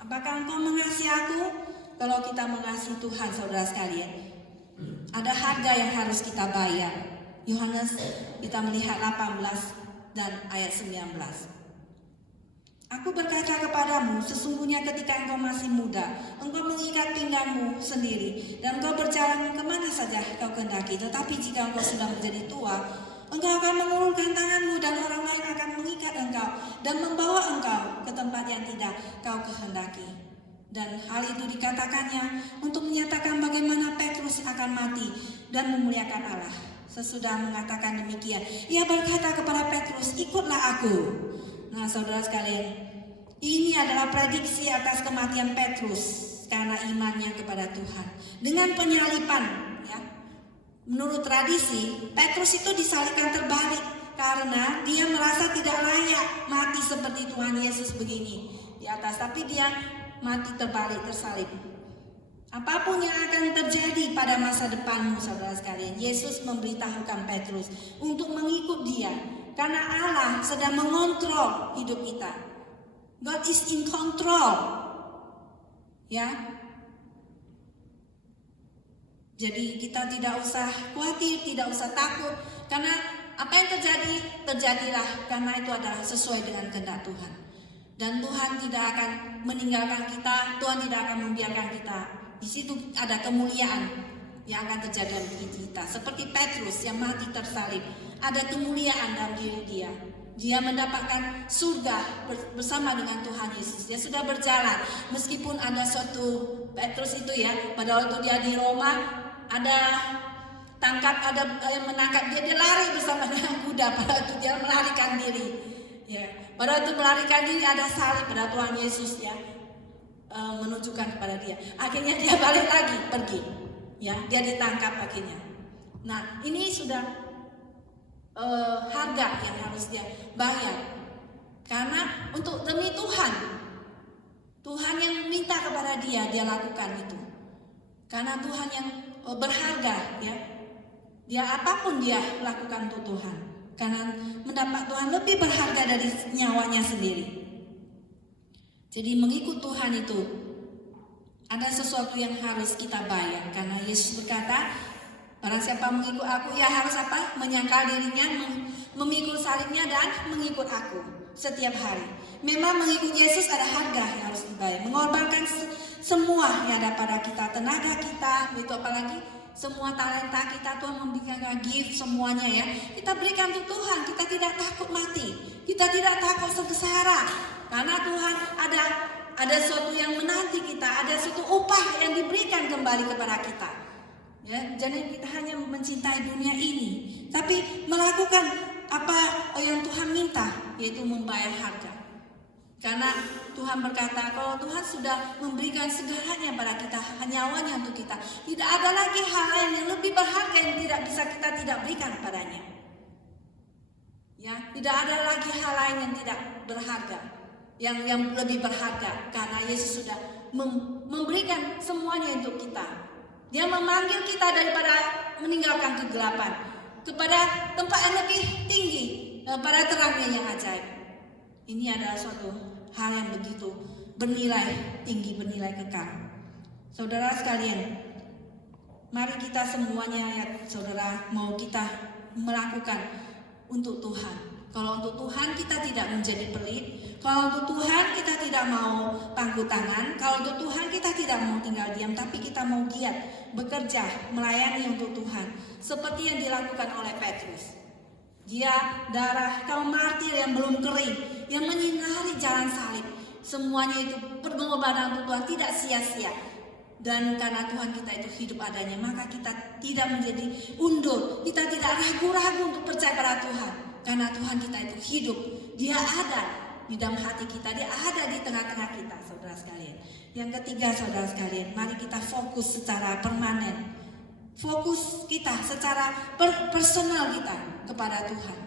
Apakah engkau mengasihi aku? Kalau kita mengasihi Tuhan saudara sekalian, ada harga yang harus kita bayar. Yohanes kita melihat 18 dan ayat 19. Aku berkata kepadamu, sesungguhnya ketika engkau masih muda, engkau mengikat pinggangmu sendiri, dan engkau berjalan kemana saja kau kehendaki. Tetapi jika engkau sudah menjadi tua, engkau akan mengulurkan tanganmu, dan orang lain akan mengikat engkau, dan membawa engkau ke tempat yang tidak kau kehendaki. Dan hal itu dikatakannya untuk menyatakan bagaimana Petrus akan mati dan memuliakan Allah. Sesudah mengatakan demikian, ia berkata kepada Petrus, ikutlah aku. Nah saudara sekalian, ini adalah prediksi atas kematian Petrus karena imannya kepada Tuhan. Dengan penyalipan, ya, menurut tradisi, Petrus itu disalibkan terbalik karena dia merasa tidak layak mati seperti Tuhan Yesus begini di atas, tapi dia mati terbalik, tersalib. Apapun yang akan terjadi pada masa depanmu saudara sekalian, Yesus memberitahukan Petrus untuk mengikut dia. Karena Allah sedang mengontrol hidup kita. God is in control. Ya. Jadi kita tidak usah khawatir, tidak usah takut. Karena apa yang terjadi, terjadilah. Karena itu adalah sesuai dengan kehendak Tuhan. Dan Tuhan tidak akan meninggalkan kita. Tuhan tidak akan membiarkan kita. Di situ ada kemuliaan yang akan terjadi dalam kita. Seperti Petrus yang mati tersalib. Ada kemuliaan dalam diri dia. Dia mendapatkan surga bersama dengan Tuhan Yesus. Dia sudah berjalan. Meskipun ada suatu Petrus itu ya, pada waktu dia di Roma, ada tangkap, ada yang menangkap dia. Dia lari bersama dengan kuda. Pada waktu dia melarikan diri. Ya, pada waktu melarikan diri ada salib pada Tuhan Yesus ya, menunjukkan kepada dia. Akhirnya dia balik lagi, pergi. Ya, dia ditangkap akhirnya. Nah, ini sudah harga yang harus dia bayar. Karena untuk demi Tuhan, Tuhan yang minta kepada dia lakukan itu. Karena Tuhan yang berharga ya. Dia apapun dia lakukan untuk Tuhan. Karena mendapat Tuhan lebih berharga dari nyawanya sendiri. Jadi mengikut Tuhan itu ada sesuatu yang harus kita bayar. Karena Yesus berkata, barang siapa mengikut aku, ia harus apa? Menyangkal dirinya, memikul salibnya dan mengikut aku setiap hari. Memang mengikut Yesus ada harga yang harus dibayar. Mengorbankan semua yang ada pada kita, tenaga kita, itu apalagi semua talenta kita. Tuhan memberikan gift semuanya ya. Kita berikan untuk Tuhan. Kita tidak takut mati. Kita tidak takut sengsara. Karena Tuhan ada sesuatu yang menanti kita, ada suatu upah yang diberikan kembali kepada kita. Ya, jangan kita hanya mencintai dunia ini, tapi melakukan apa yang Tuhan minta, yaitu membayar harga. Karena Tuhan berkata, kalau Tuhan sudah memberikan segalanya pada kita, nyawanya untuk kita, tidak ada lagi hal lain yang lebih berharga yang tidak bisa kita tidak berikan padanya. Ya, tidak ada lagi hal lain yang tidak berharga, yang lebih berharga, karena Yesus sudah memberikan semuanya untuk kita. Dia memanggil kita daripada meninggalkan kegelapan. kepada tempat yang lebih tinggi, pada terangnya yang ajaib. Ini adalah suatu hal yang begitu bernilai tinggi, bernilai kekal. Saudara sekalian, mari kita semuanya ya saudara, mau kita melakukan untuk Tuhan. Kalau untuk Tuhan kita tidak menjadi pelit, kalau untuk Tuhan kita tidak mau pangku tangan, kalau untuk Tuhan kita tidak mau tinggal diam, tapi kita mau giat bekerja, melayani untuk Tuhan. Seperti yang dilakukan oleh Petrus. Dia darah kaum martir yang belum kering, yang menyinari jalan salib. Semuanya itu pengorbanan untuk Tuhan tidak sia-sia. Dan karena Tuhan kita itu hidup adanya, maka kita tidak menjadi undur, kita tidak ragu-ragu untuk percaya pada Tuhan. Karena Tuhan kita itu hidup, Dia ada di dalam hati kita, Dia ada di tengah-tengah kita, saudara sekalian. Yang ketiga, saudara sekalian, mari kita fokus secara permanen. Fokus kita secara personal kita kepada Tuhan.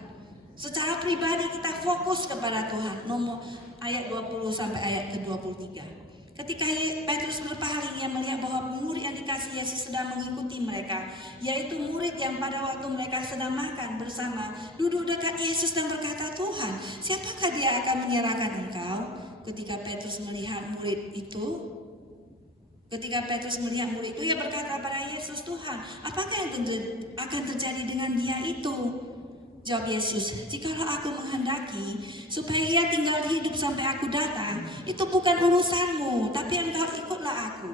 Secara pribadi kita fokus kepada Tuhan. Nomor ayat 20 sampai ayat ke-23. Ketika Petrus berpaling, ia melihat bahwa murid yang dikasih Yesus sedang mengikuti mereka, yaitu murid yang pada waktu mereka sedang makan bersama duduk dekat Yesus dan berkata, "Tuhan, siapakah Dia akan menyerahkan Engkau?" Ketika Petrus melihat murid itu, ia berkata pada Yesus, "Tuhan, apakah yang akan terjadi dengan dia itu?" Jawab Yesus, "Jikalau aku menghendaki supaya ia tinggal hidup sampai aku datang, itu bukan urusanmu, tapi engkau ikutlah aku."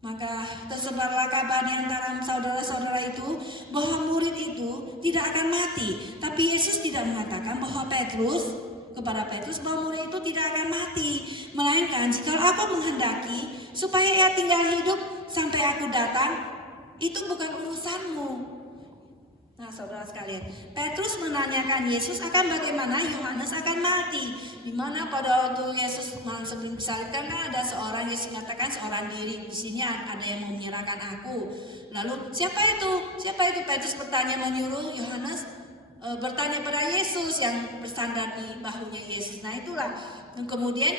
Maka tersebarlah kabar di antara saudara-saudara itu bahwa murid itu tidak akan mati. Tapi Yesus tidak mengatakan kepada Petrus bahwa murid itu tidak akan mati, melainkan jikalau aku menghendaki supaya ia tinggal hidup sampai aku datang, itu bukan urusanmu. Nah, saudara sekalian, Petrus menanyakan Yesus akan bagaimana Yohanes akan mati. Di mana pada waktu Yesus sebelum disalibkan kan ada seorang, Yesus mengatakan seorang diri, di sini ada yang mau menyerahkan aku. Lalu siapa itu? Petrus bertanya, menyuruh Yohanes bertanya pada Yesus yang bersandar di bahunya Yesus. Nah, itulah. Dan kemudian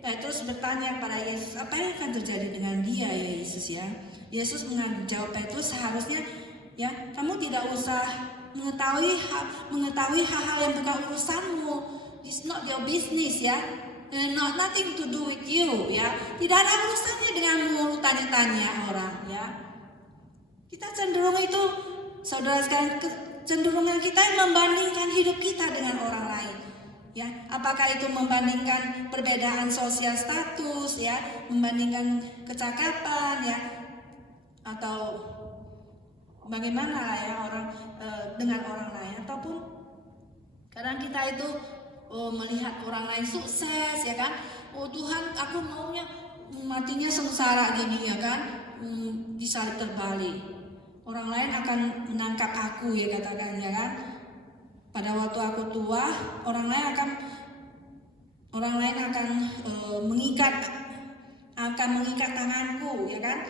Petrus bertanya kepada Yesus, apa yang akan terjadi dengan dia ya Yesus ya? Yesus menjawab Petrus, seharusnya ya, kamu tidak usah mengetahui hal-hal yang bukan urusanmu. It's not your business ya. Nothing to do with you ya. Tidak ada urusannya denganmu tanya-tanya orang ya. Kita cenderung itu, saudara sekalian, cenderungan kita membandingkan hidup kita dengan orang lain. Ya, apakah itu membandingkan perbedaan sosial status ya, membandingkan kecakapan ya, atau bagaimana lah ya orang dengan orang lain, ataupun kadang kita itu melihat orang lain sukses ya kan, oh Tuhan aku maunya matinya sengsara gini ya kan, disalib terbalik, orang lain akan menangkap aku ya katakan ya kan, pada waktu aku tua orang lain akan mengikat tanganku ya kan,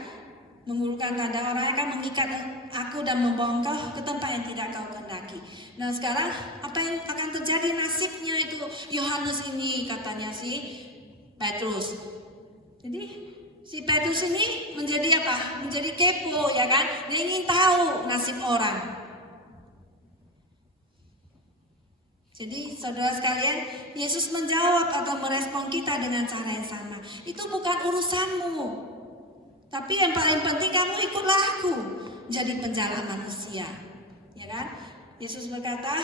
mengulurkan tanda, orang akan mengikat aku dan membawa kau ke tempat yang tidak kau kehendaki. Nah sekarang apa yang akan terjadi nasibnya itu Yohanes ini, katanya si Petrus. Jadi si Petrus ini menjadi apa? Menjadi kepo ya kan? Dia ingin tahu nasib orang. Jadi saudara sekalian, Yesus menjawab atau merespon kita dengan cara yang sama. Itu bukan urusanmu. Tapi yang paling penting kamu ikutlah aku jadi penjala manusia. Ya kan? Yesus berkata,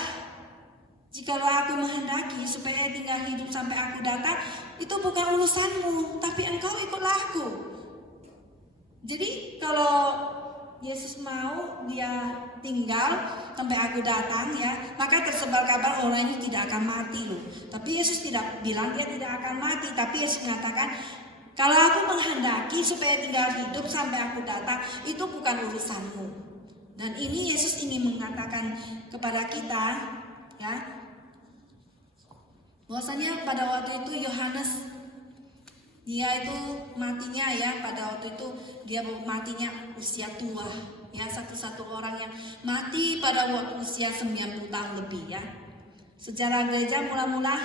"Jikalau aku menghendaki supaya tinggal hidup sampai aku datang, itu bukan urusanmu, tapi engkau ikutlah aku." Jadi kalau Yesus mau dia tinggal sampai aku datang ya, maka tersebar kabar orang ini tidak akan mati loh. Tapi Yesus tidak bilang dia tidak akan mati, tapi Yesus mengatakan, kalau aku menghendaki supaya tinggal hidup sampai aku datang, itu bukan urusanmu. Dan ini Yesus ingin mengatakan kepada kita ya, bahwasanya pada waktu itu Yohanes dia itu matinya ya, pada waktu itu dia matinya usia tua ya, satu-satu orang yang mati pada waktu usia 90 tahun lebih ya. Sejarah gereja mula-mula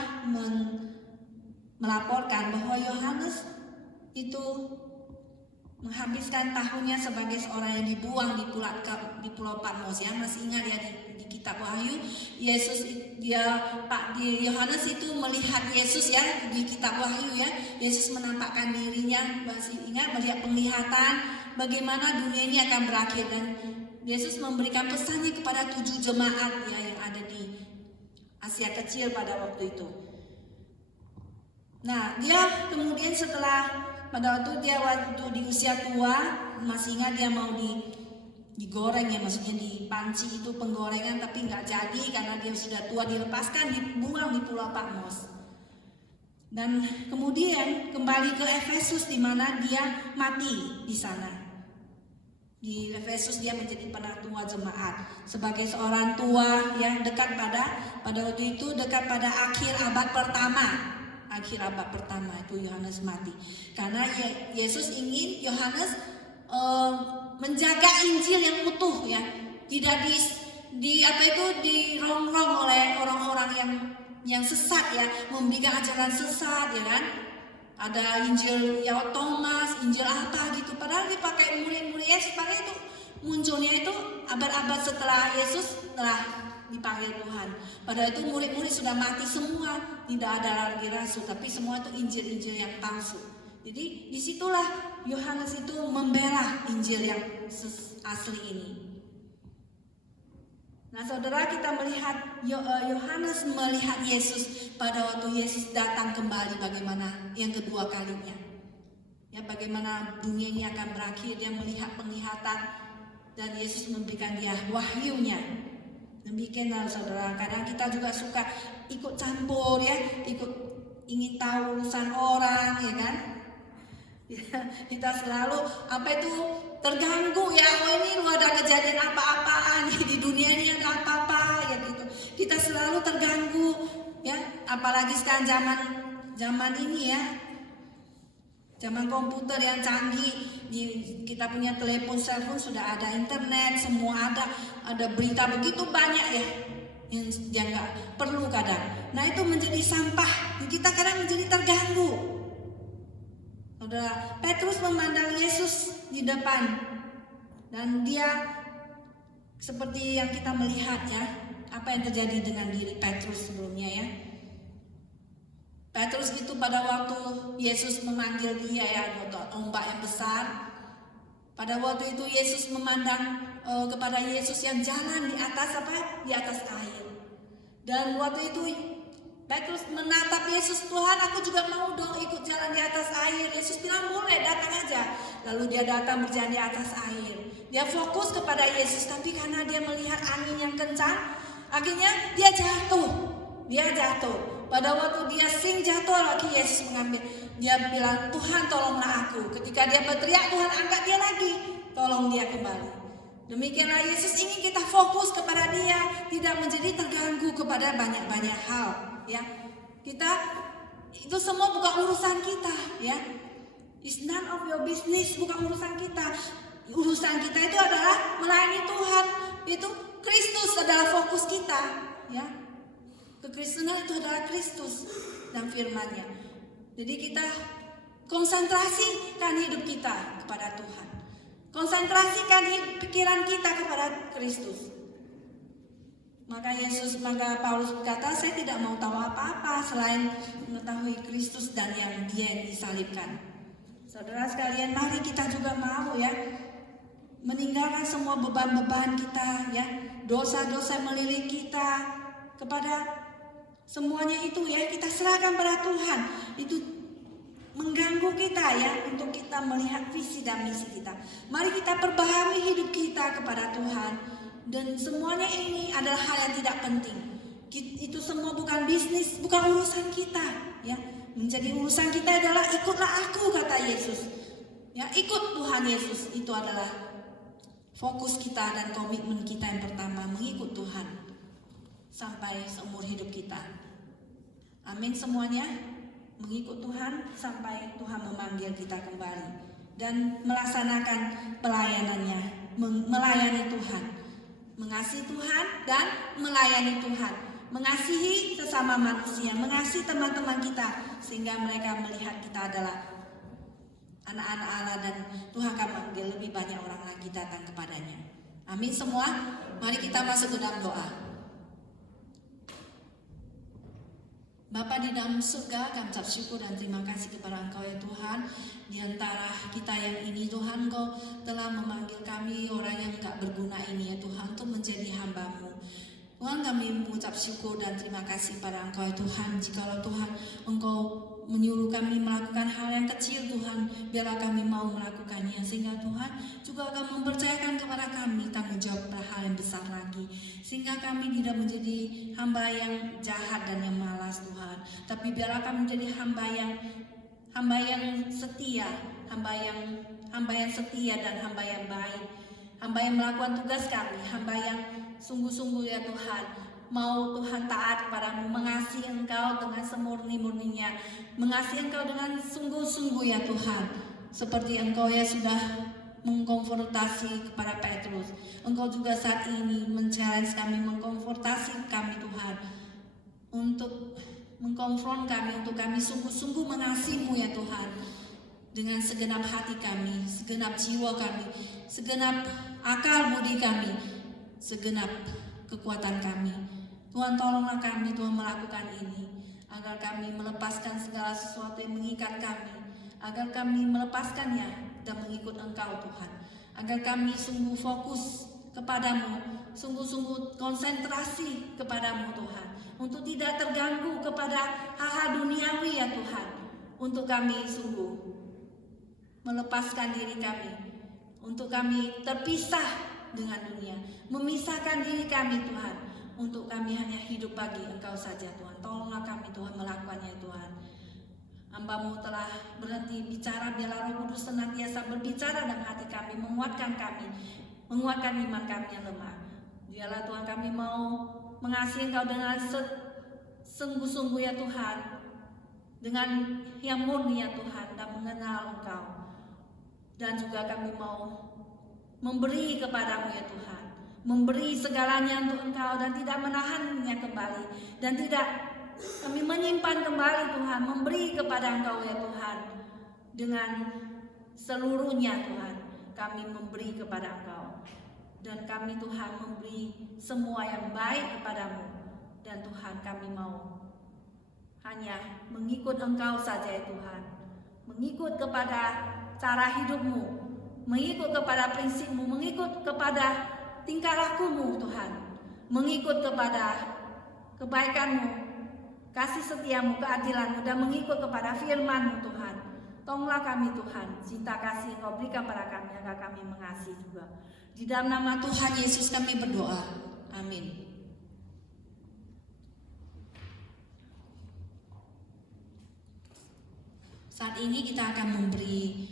melaporkan bahwa Yohanes itu menghabiskan tahunnya sebagai seorang yang dibuang di Pulau Patmos ya. Masih ingat ya di kitab Wahyu, Yohanes itu melihat Yesus ya di kitab Wahyu ya. Yesus menampakkan dirinya, masih ingat, melihat penglihatan bagaimana dunia ini akan berakhir, dan Yesus memberikan pesannya kepada 7 jemaat ya yang ada di Asia Kecil pada waktu itu. Nah, dia kemudian pada waktu di usia tua, masih ingat dia mau digoreng ya, maksudnya dipanci itu penggorengan, tapi nggak jadi karena dia sudah tua, dilepaskan, dibuang di Pulau Patmos. Dan kemudian kembali ke Efesus di mana dia mati di sana. Di Efesus dia menjadi penatua jemaat sebagai seorang tua ya, pada waktu itu dekat pada akhir abad pertama itu Yohanes mati, karena Yesus ingin Yohanes menjaga Injil yang utuh ya, tidak dirongrong oleh orang-orang yang sesat ya, memberikan ajaran sesat ya kan. Ada Injil ya Thomas, Injil apa gitu, padahal dipakai murid-murid Yesus. Padahal itu munculnya itu abad-abad setelah Yesus telah dipanggil Tuhan. Padahal itu murid-murid sudah mati semua, tidak ada lagi rasul, tapi semua itu Injil-Injil yang palsu. Jadi disitulah Yohanes itu membela Injil yang asli ini. Nah saudara, kita melihat Yohanes melihat Yesus pada waktu Yesus datang kembali, bagaimana yang kedua kalinya ya, bagaimana dunia ini akan berakhir. Dia melihat penglihatan dan Yesus memberikan dia wahyunya. Demikianlah saudara, kadang kita juga suka ikut campur ya, ingin tahu urusan orang ya kan. Kita selalu terganggu ya, ini lu ada kejadian apa-apaan di dunia ini, ada apa-apa ya gitu. Kita selalu terganggu ya, apalagi sekarang zaman ini ya, zaman komputer yang canggih, kita punya telepon, cellphone, sudah ada internet, semua ada berita begitu banyak ya yang nggak perlu kadang. Nah itu menjadi sampah, kita kadang menjadi terganggu. Saudara, Petrus memandang Yesus di depan, dan dia seperti yang kita melihat ya, apa yang terjadi dengan diri Petrus sebelumnya ya. Petrus itu pada waktu Yesus memanggil dia ya, ombak yang besar. Pada waktu itu Yesus memandang kepada Yesus yang jalan di atas Di atas air. Dan waktu itu Petrus menatap Yesus, Tuhan aku juga mau dong ikut jalan di atas air. Yesus bilang boleh, datang aja. Lalu dia datang berjalan di atas air. Dia fokus kepada Yesus, tapi karena dia melihat angin yang kencang, akhirnya dia jatuh. Pada waktu dia jatuh lagi, Yesus mengambil. Dia bilang, Tuhan tolonglah aku. Ketika dia berteriak, Tuhan angkat dia lagi, tolong dia kembali. Demikianlah Yesus ingin kita fokus kepada dia, tidak menjadi terganggu kepada banyak-banyak hal. Ya, kita itu semua bukan urusan kita ya. It's none of your business, bukan urusan kita. Urusan kita itu adalah melayani Tuhan. Itu Kristus adalah fokus kita ya. Kekristenan itu adalah Kristus dan firman-Nya. Jadi kita konsentrasikan hidup kita kepada Tuhan. Konsentrasikan pikiran kita kepada Kristus. Maka Paulus berkata, saya tidak mau tahu apa-apa selain mengetahui Kristus dan yang Dia disalibkan. Saudara sekalian, mari kita juga mau ya meninggalkan semua beban-beban kita ya, dosa-dosa melilit kita, kepada semuanya itu ya kita serahkan pada Tuhan. Itu mengganggu kita ya, untuk kita melihat visi dan misi kita. Mari kita perbaharui hidup kita kepada Tuhan. Dan semuanya ini adalah hal yang tidak penting. Itu semua bukan bisnis, bukan urusan kita ya. Menjadi urusan kita adalah ikutlah aku, kata Yesus ya. Ikut Tuhan Yesus, itu adalah fokus kita dan komitmen kita yang pertama, mengikut Tuhan sampai seumur hidup kita. Amin semuanya. Mengikut Tuhan sampai Tuhan memanggil kita kembali dan melaksanakan pelayanannya, melayani Tuhan, mengasihi Tuhan dan melayani Tuhan, mengasihi sesama manusia, mengasihi teman-teman kita, sehingga mereka melihat kita adalah anak-anak Allah, dan Tuhan akan manggil lebih banyak orang lagi datang kepadanya. Amin semua. Mari kita masuk ke dalam doa. Bapa di dalam surga, kami ucap syukur dan terima kasih kepada Engkau ya Tuhan. Di antara kita yang ini Tuhan, Engkau telah memanggil kami orang yang gak berguna ini ya Tuhan, untuk menjadi hamba-Mu. Tuhan, kami mengucap syukur dan terima kasih pada Engkau ya Tuhan. Jikalau Tuhan Engkau menyuruh kami melakukan hal yang kecil Tuhan, biarlah kami mau melakukannya, sehingga Tuhan juga akan mempercayakan kepada kami tanggung jawab pada hal yang besar lagi, sehingga kami tidak menjadi hamba yang jahat dan yang malas Tuhan, tapi biarlah kami menjadi hamba yang setia, hamba yang setia dan hamba yang baik, hamba yang melakukan tugas kami, hamba yang sungguh-sungguh ya Tuhan, mau Tuhan taat kepadamu, mengasihi Engkau dengan semurni-murninya, mengasihi Engkau dengan sungguh-sungguh ya Tuhan. Seperti Engkau ya sudah mengkonfrontasi kepada Petrus, Engkau juga saat ini men-challenge kami, mengkonfrontasi kami Tuhan, untuk mengkonfront kami, untuk kami sungguh-sungguh mengasihi-Mu ya Tuhan, dengan segenap hati kami, segenap jiwa kami, segenap akal budi kami, segenap kekuatan kami. Tuhan, tolonglah kami Tuhan melakukan ini, agar kami melepaskan segala sesuatu yang mengikat kami, agar kami melepaskannya dan mengikut Engkau Tuhan, agar kami sungguh fokus kepadamu, sungguh-sungguh konsentrasi kepadamu Tuhan, untuk tidak terganggu kepada hal-hal duniawi ya Tuhan, untuk kami sungguh melepaskan diri kami, untuk kami terpisah dengan dunia, memisahkan diri kami Tuhan, untuk kami hanya hidup bagi Engkau saja Tuhan. Tolonglah kami Tuhan melakukannya Tuhan. Hamba-Mu telah berhenti bicara, biarlah Roh Kudus senantiasa berbicara dalam hati kami, menguatkan iman kami yang lemah. Biarlah Tuhan kami mau mengasihi Engkau dengan sungguh-sungguh ya Tuhan, dengan yang murni ya Tuhan, dan mengenal Engkau. Dan juga kami mau memberi kepadamu ya Tuhan, memberi segalanya untuk Engkau, dan tidak menahannya kembali, dan tidak kami menyimpan kembali Tuhan, memberi kepada Engkau ya Tuhan, dengan seluruhnya Tuhan, kami memberi kepada Engkau, dan kami Tuhan memberi semua yang baik kepadamu, dan Tuhan kami mau hanya mengikut Engkau saja ya Tuhan, mengikut kepada cara hidup-Mu, mengikut kepada prinsip-Mu, mengikut kepada tingkah laku-Mu Tuhan, mengikut kepada kebaikan-Mu, kasih setia-Mu, keadilan-Mu, dan mengikut kepada firman-Mu Tuhan. Tolonglah kami Tuhan, cinta kasih Engkau berikan pada kami, agar kami mengasihi juga. Di dalam nama Tuhan Yesus kami berdoa, amin. Saat ini kita akan memberi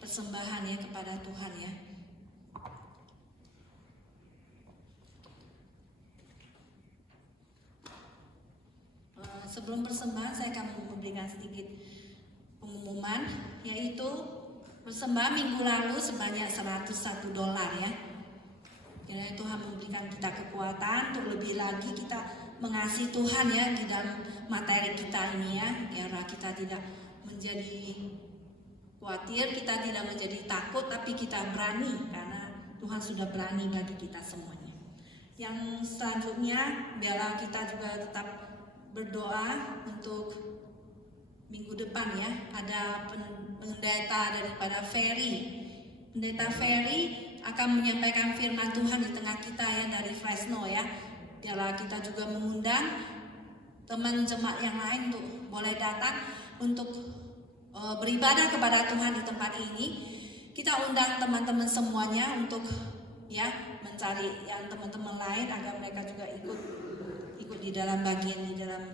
persembahan ya kepada Tuhan ya. Sebelum persembahan saya akan memberikan sedikit pengumuman, yaitu persembahan minggu lalu sebanyak $101 ya. Kiranya Tuhan memberikan kita kekuatan untuk lebih lagi kita mengasihi Tuhan ya di dalam materi kita ini ya. Biarlah kita tidak menjadi khawatir, kita tidak menjadi takut, tapi kita berani, karena Tuhan sudah berani bagi kita semuanya. Yang selanjutnya, biarlah kita juga tetap berdoa untuk minggu depan ya. Ada pendeta daripada Ferry. Pendeta Ferry akan menyampaikan firman Tuhan di tengah kita ya, dari Fresno ya. Biarlah kita juga mengundang teman jemaat yang lain untuk boleh datang untuk beribadah kepada Tuhan di tempat ini. Kita undang teman-teman semuanya untuk ya mencari yang teman-teman lain, agar mereka juga ikut di dalam bagian di dalam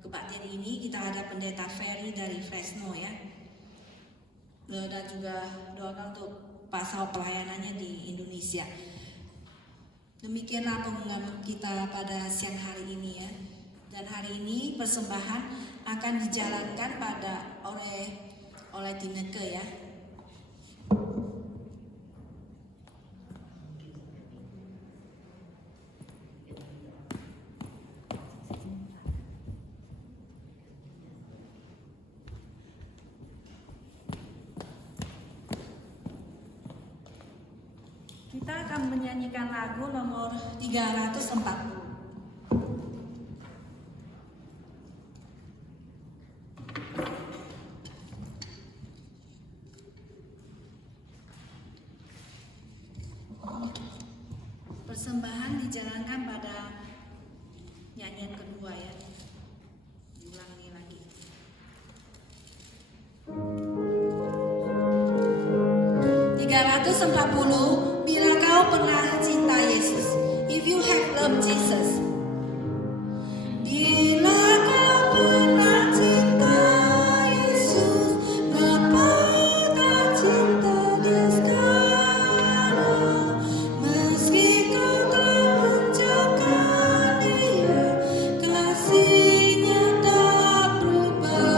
kebaktian ini. Kita ada pendeta Ferry dari Fresno ya, dan juga doakan untuk pasal pelayanannya di Indonesia. Demikianlah pengumuman kita pada siang hari ini ya. Dan hari ini persembahan akan dijalankan oleh Tineke ya. Kita akan menyanyikan lagu nomor 340. Persembahan dijalankan pada nyanyian kedua ya. Ulangi lagi. Bila kau pernah cinta Yesus, if you have loved Jesus. Bila kau pernah cinta Yesus, mengapa tak cinta Dia sekarang? Meski kau telah menjauhkan Dia, kasih-Nya tak berubah.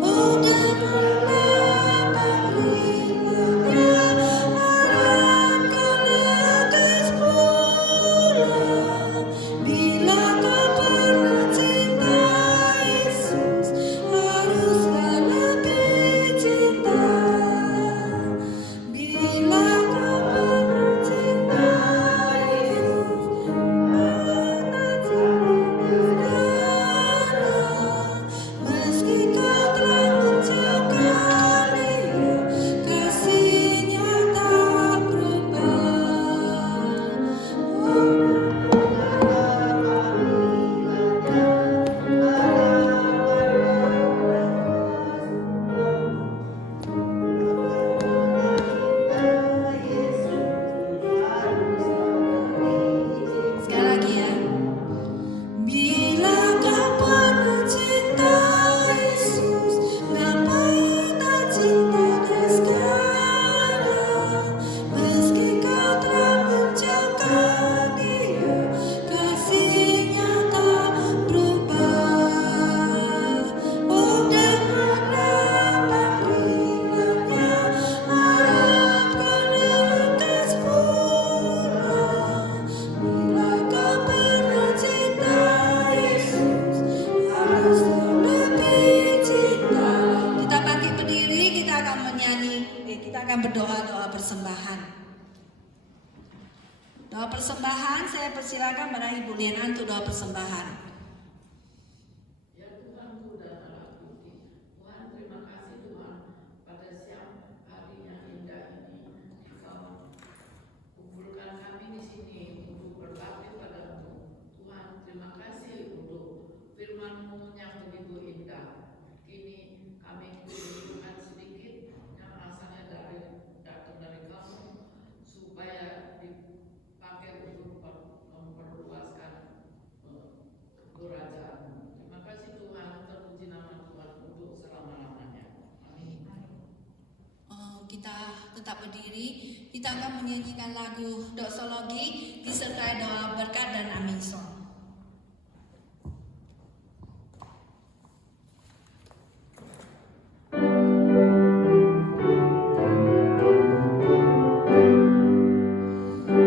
Oh, dengarlah panggilan-Nya, harap kau lekas pulang. Bila kau pernah cinta Yesus, haruslah lebih cinta. Bila kau pernah cinta Yesus, pernah cinta sekarang. Meski kau telah menjauhkan Dia, kasih-Nya tak berubah. Sekali lagi ya. Bila kau pernah cinta Yesus, ngapa tak cinta Dia sekarang? Meski kau telah menjauhkan Dia, kasih-Nya tak berubah. Oh, dengarlah panggilan-Nya, harap kau lekas pulang. Bila kau pernah cinta Yesus, haruslah lebih cinta. Kita bangkit berdiri, kita akan kita akan berdoa doa persembahan. Doa persembahan, saya persilakan pada Ibu Liana untuk doa persembahan. Ya Tuhan, sudah Allah Bukti. Tuhan, terima kasih Tuhan pada siang hari yang indah ini Kau kumpulkan kami di sini untuk berbakti padamu. Tuhan, terima kasih untuk firman-Mu yang begitu indah. Kini kami kumpulkan sedikit yang asalnya datang dari Kamu, supaya dipakai untuk memperluaskan kerajaan. Terima kasih Tuhan, terpuji nama Tuhan untuk selama-lamanya. Amin. Kita tetap berdiri, kita akan menyanyikan lagu doksologi disertai doa berkat dan amin song.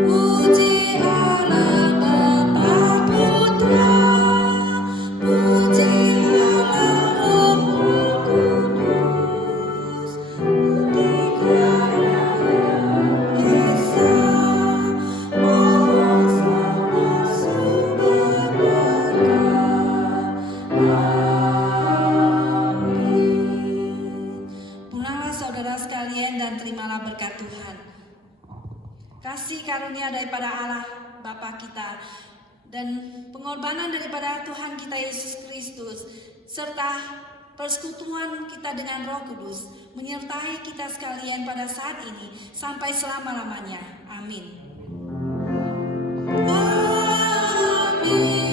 Puji Allah Bapa Putra, puji Allah Roh Kudus, tiga Esa, mohon sama sumber berkah. Amin. Pulanglah saudara sekalian dan terimalah berkat Tuhan. Kasih karunia daripada Allah Bapa kita dan pengorbanan daripada Tuhan kita Yesus Kristus serta persekutuan kita dengan Roh Kudus menyertai kita sekalian pada saat ini sampai selama-lamanya. Amin. Amin.